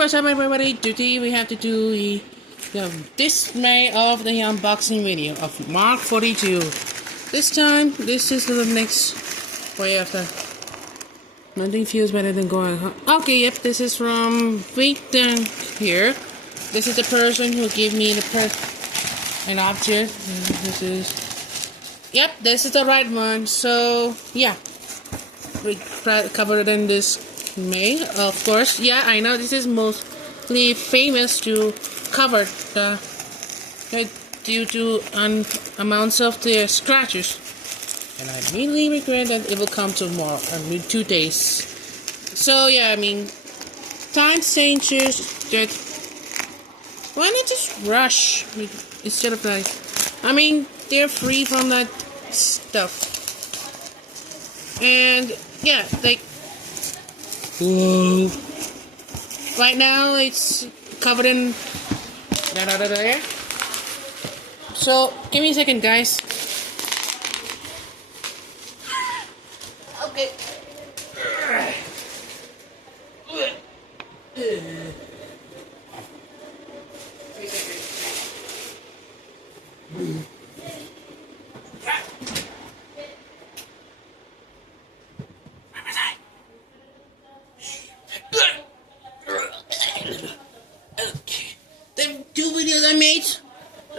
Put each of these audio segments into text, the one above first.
what's up everybody? Today we have to do the display of the unboxing video of Mark 42. This time, this is the next way after. Nothing feels better than going home. Okay, yep, this is from Victor here. This is the person who gave me an object. This is, yep, this is the right one. So, yeah, we covered it in this May, of course. Yeah, I know this is mostly famous to cover due to amounts of the scratches, and I really regret that it will come tomorrow. I mean 2 days. So yeah, I mean time changes. That why not just rush instead of like, I mean they're free from that stuff, and yeah, like. Whoa. Right now it's covered in there. So give me a second, guys. Okay. Okay, the 2 videos I made,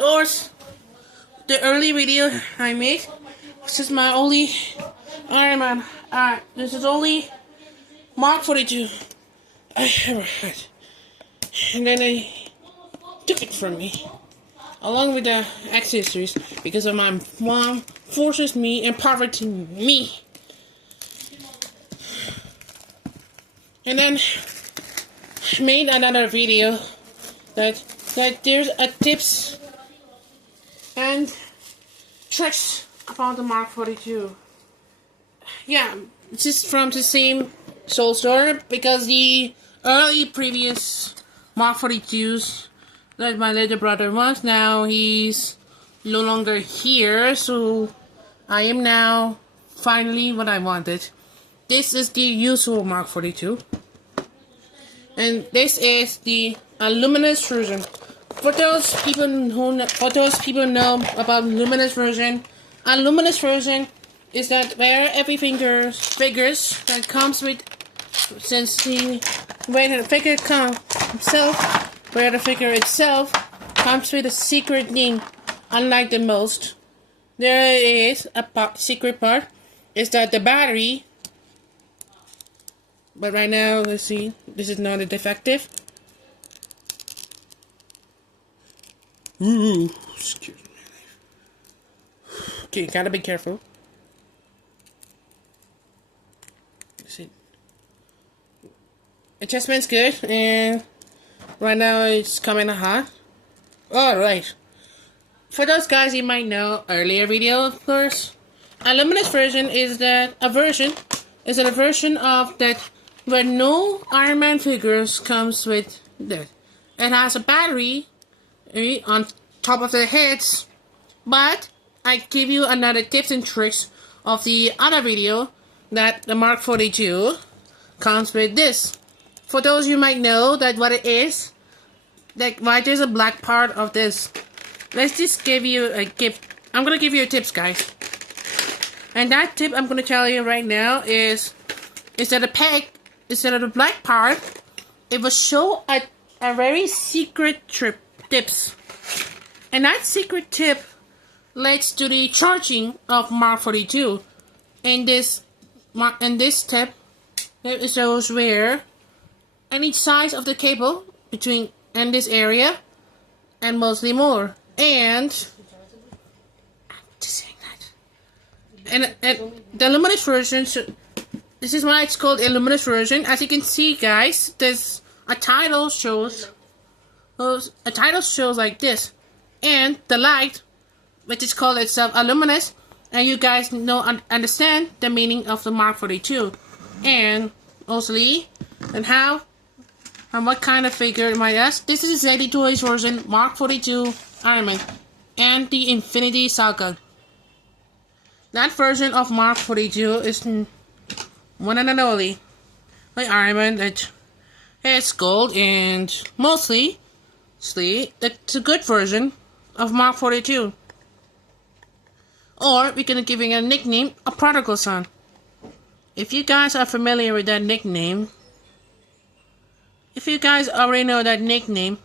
or the early video I made, this is my only Iron Man. This is only Mark 42 I ever had, and then they took it from me, along with the accessories, because of my mom forces me and poverty me. And then made another video that there's a tips and tricks about the Mark 42. Yeah, it's just from the same soul store, because the early previous Mark 42s that my little brother was, now he's no longer here, so I am now finally what I wanted. This is the usual Mark 42. And this is the luminous version. For those people know about luminous version, a luminous version is that where every figures that comes with, since where the figure itself comes with a secret thing, unlike the most. There is a secret part, is that the battery. But right now, let's see, this is not a defective. Ooh, excuse me. Okay, gotta be careful. Let's see. Adjustment's good, and right now it's coming hot. Alright. For those guys you might know, earlier video, of course, a luminous version is a version of that where no Iron Man figures comes with that. It has a battery on top of the heads, but I give you another tips and tricks of the other video that the Mark 42 comes with this. For those you might know that what it is, like why there's a black part of this. Let's just give you a gift. I'm gonna give you tips, guys. And that tip I'm gonna tell you right now is that instead of the black part, it will show a very secret tips. And that secret tip leads to the charging of Mark 42. And this tip, it shows where and each size of the cable between and this area, and mostly more. And I'm just saying that. And the luminous version. This is why it's called a luminous version. As you can see, guys, there's a title shows like this, and the light, which is called itself a luminous, and you guys understand the meaning of the Mark 42, and mostly, and how, and what kind of figure am I asked? This is ZD Toys version Mark 42 Iron Man and the Infinity Saga. That version of Mark 42 is one and only by Iron Man that It's gold and mostly, see, it's a good version of Mark 42. Or we're gonna give it a nickname, a prodigal son. If you guys are familiar with that nickname, if you guys already know that nickname,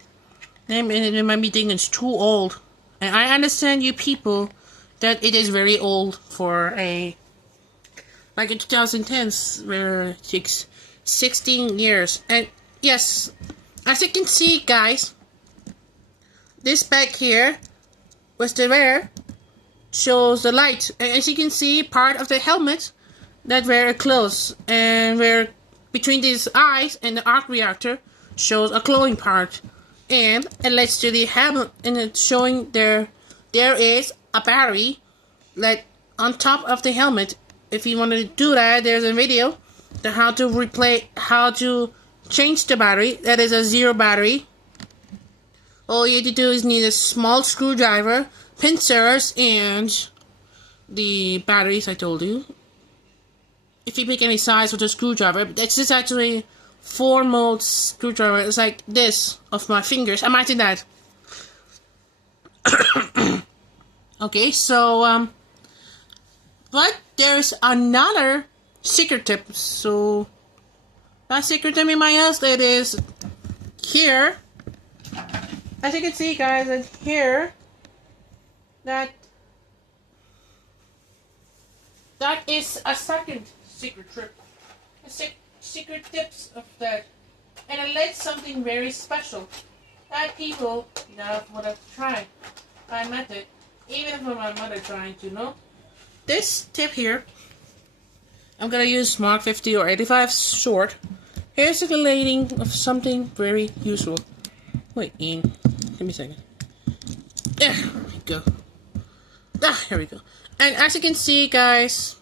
then it might be thinking it's too old. And I understand you people that it is very old for a, like in 2010s, where it takes 16 years. And yes, as you can see, guys, this back here was the wear shows the light. And as you can see, part of the helmet that were closed, and where between these eyes and the arc reactor shows a glowing part. And it leads to the helmet, and it's showing there is a battery like on top of the helmet. If you want to do that, there's a video on how to change the battery. That is a 0 battery. All you have to do is need a small screwdriver, pincers, and the batteries I told you. If you pick any size with a screwdriver, this is actually 4 mode screwdriver. It's like this of my fingers. Imagine that. Okay, so but there's another secret tip. So that secret tip in my house, that is here. As you can see, guys, and here that is a second secret tip. Secret tips of that, and it led something very special that people would have tried. I met it, even for my mother trying to know. This tip here, I'm gonna use Mark 50 or 85 short. Here's the relating of something very useful. Wait, Ian, give me a second. There we go. Here we go. And as you can see, guys,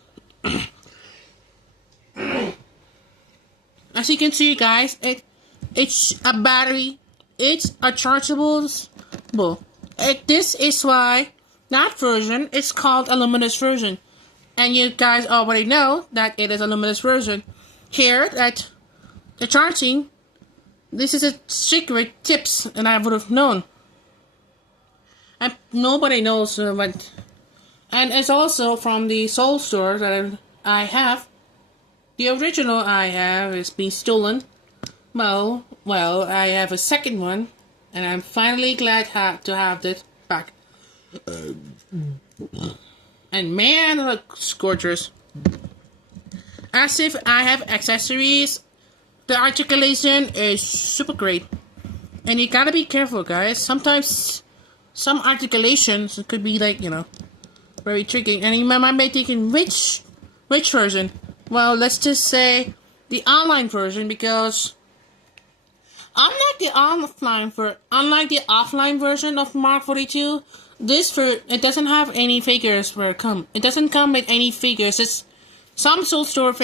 as you can see, guys, it's a battery. It's a chargeable. This is why that version is called a luminous version. And you guys already know that it is a luminous version. Here, that the charging, this is a secret tips, and I would have known. And nobody knows what. And it's also from the Soul Store that I have. The original I have is being stolen. Well, I have a second one, and I'm finally glad to have it back. And man, it looks gorgeous. As if I have accessories, the articulation is super great. And you gotta be careful, guys. Sometimes some articulations could be like, very tricky. And you might be thinking, which version? Well, let's just say the online version, because unlike the offline version of Mark 42, it doesn't have any figures where it come. It doesn't come with any figures. Some Soul Store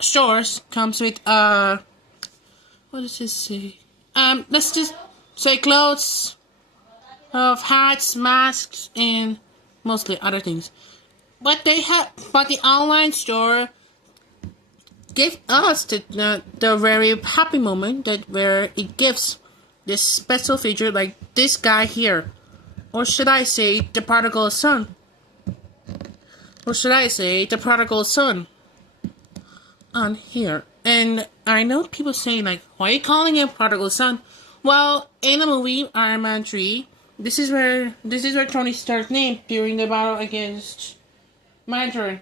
stores comes with what does this say? Let's just say clothes, of hats, masks, and mostly other things. But the online store give us the very happy moment where it gives this special feature like this guy here. Or should I say the prodigal son? On here. And I know people saying like, why are you calling him prodigal son? Well, in the movie Iron Man 3, this is where Tony Stark's name during the battle against Mandarin.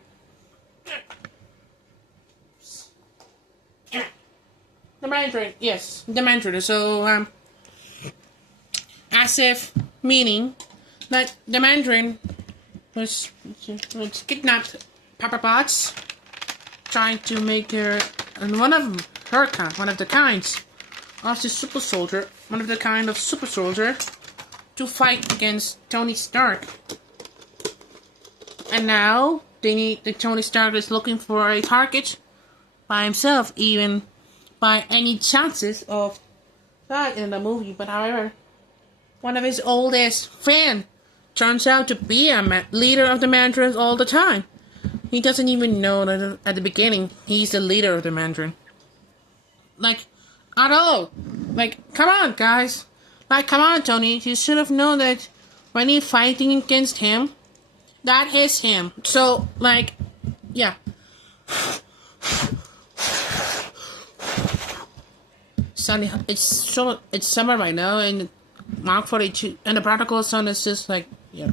The Mandarin, yes, the Mandarin. So, as if meaning that the Mandarin was kidnapped Pepper Potts, trying to make her, and one of the kinds of the super soldier, to fight against Tony Stark. And now the Tony Stark is looking for a target by himself, even by any chances of that in the movie. But however, one of his oldest friends turns out to be a leader of the Mandarins all the time. He doesn't even know that at the beginning he's the leader of the Mandarin. Like, at all. Like, come on, guys. Like, come on, Tony. You should have known that when you're fighting against him, that is him. So, like, yeah. Sunny, it's summer right now, and Mark 42, and the particle sun is just like, yeah.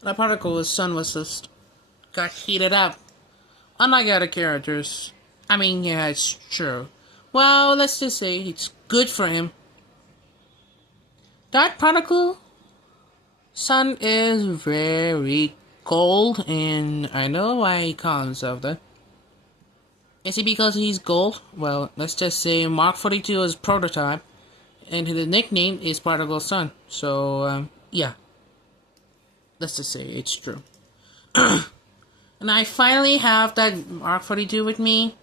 The particle sun was just got heated up. Unlike other characters. I mean, yeah, it's true. Well, let's just say it's good for him. That particle sun is very cold, and I know why he calls himself that. Is it because he's gold? Well, let's just say Mark 42 is prototype, and his nickname is Particle Sun. So, yeah. Let's just say it's true. And I finally have that Mark 42 with me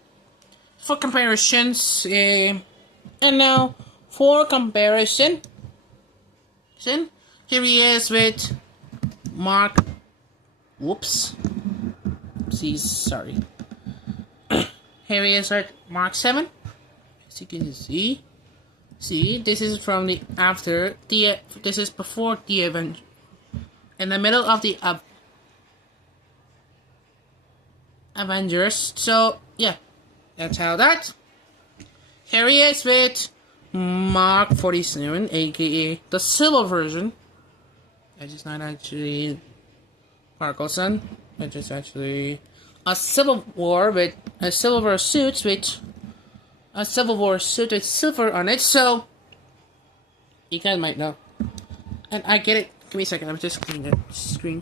for comparisons. And now, for comparison, here he is with Mark. Whoops. Oopsies, sorry. Here he is at Mark 7. As you can see. See, this is from the after the. This is before the event. In the middle of the Avengers. So yeah, that's how that. Here he is with Mark 47, aka the silver version. Which is not actually Particle Sun. Which is actually a Civil War with a silver suit with a Civil War suit with silver on it. So you guys might know, and I get it. Give me a second. I'm just cleaning the screen.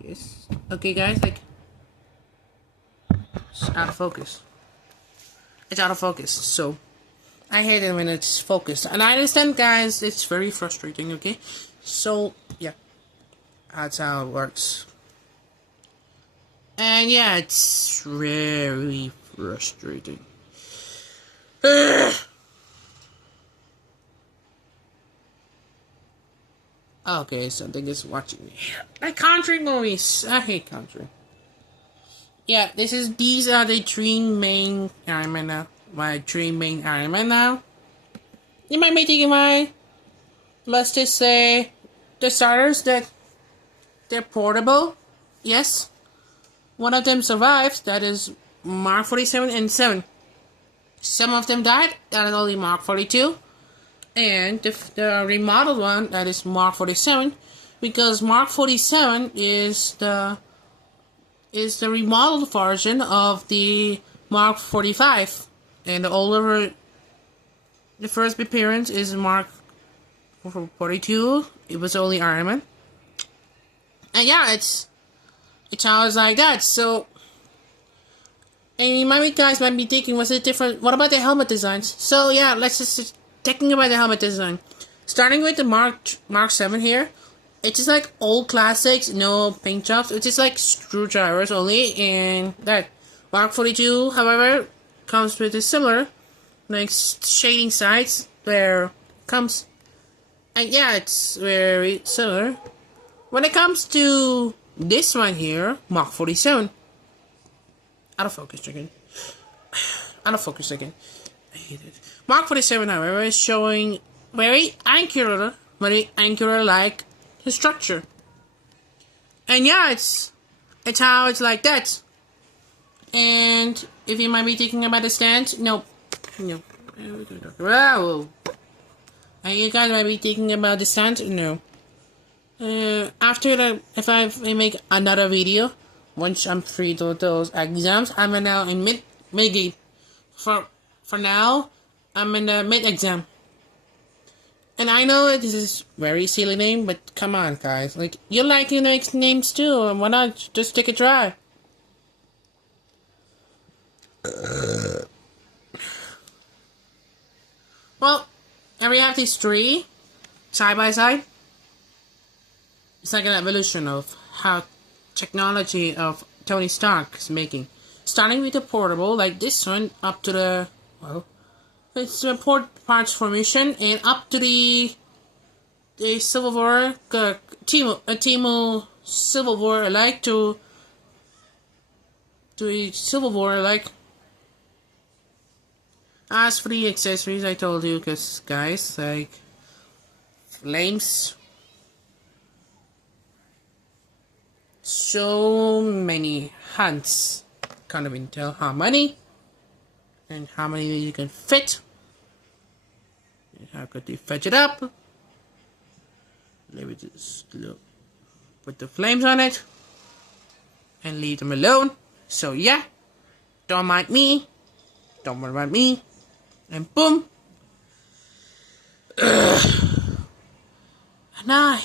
Yes. Okay, guys. Like, it's out of focus. It's out of focus. So I hate it when it's focused, and I understand, guys. It's very frustrating. Okay. So yeah, that's how it works. And yeah, it's very frustrating. Okay, something is watching me. Like country movies. I hate country. Yeah, these are the three main Iron Man now. My three main Iron Man now. You might be thinking let's just say, the starters that they're portable. Yes. One of them survives, that is Mark 47 and 7. Some of them died, that is only Mark 42. And the remodeled one, that is Mark 47, because Mark 47 is the remodeled version of the Mark 45. And the first appearance is Mark 42. It was only Iron Man. And yeah, it's always like that. So, and guys might be thinking, was it different? What about the helmet designs? So yeah, let's just talking about the helmet design. Starting with the Mark 7 here, it's just like old classics, no paint jobs. It's just like screwdrivers only, and that Mark 42, however, comes with a similar, like shading sides where comes, and yeah, it's very similar. When it comes to this one here, Mark 47, out of focus again. Out of focus again. I hate it. Mark 47, however, is showing very angular like his structure. And yeah, it's how it's like that. And if you might be thinking about the stance, no. Wow. And you guys might be thinking about the stance, no. If I make another video, once I'm free to those exams, I'm now in mid for now, I'm in the mid exam. And I know this is very silly name, but come on, guys. Like, you like to make names too, and why not just take a try? Well, and we have these three side by side. It's like an evolution of how technology of Tony Stark is making. Starting with the portable, like this one, up to the, well, it's a port parts formation, and up to the Civil War, Timo Civil War, like to the Civil War, like As for the accessories, I told you, because guys, like flames, so many hands. Can't even tell how many and how many you can fit. How could you fetch it up? Let me just look. Put the flames on it and leave them alone. So yeah, don't mind me. Don't worry about me. And boom. And I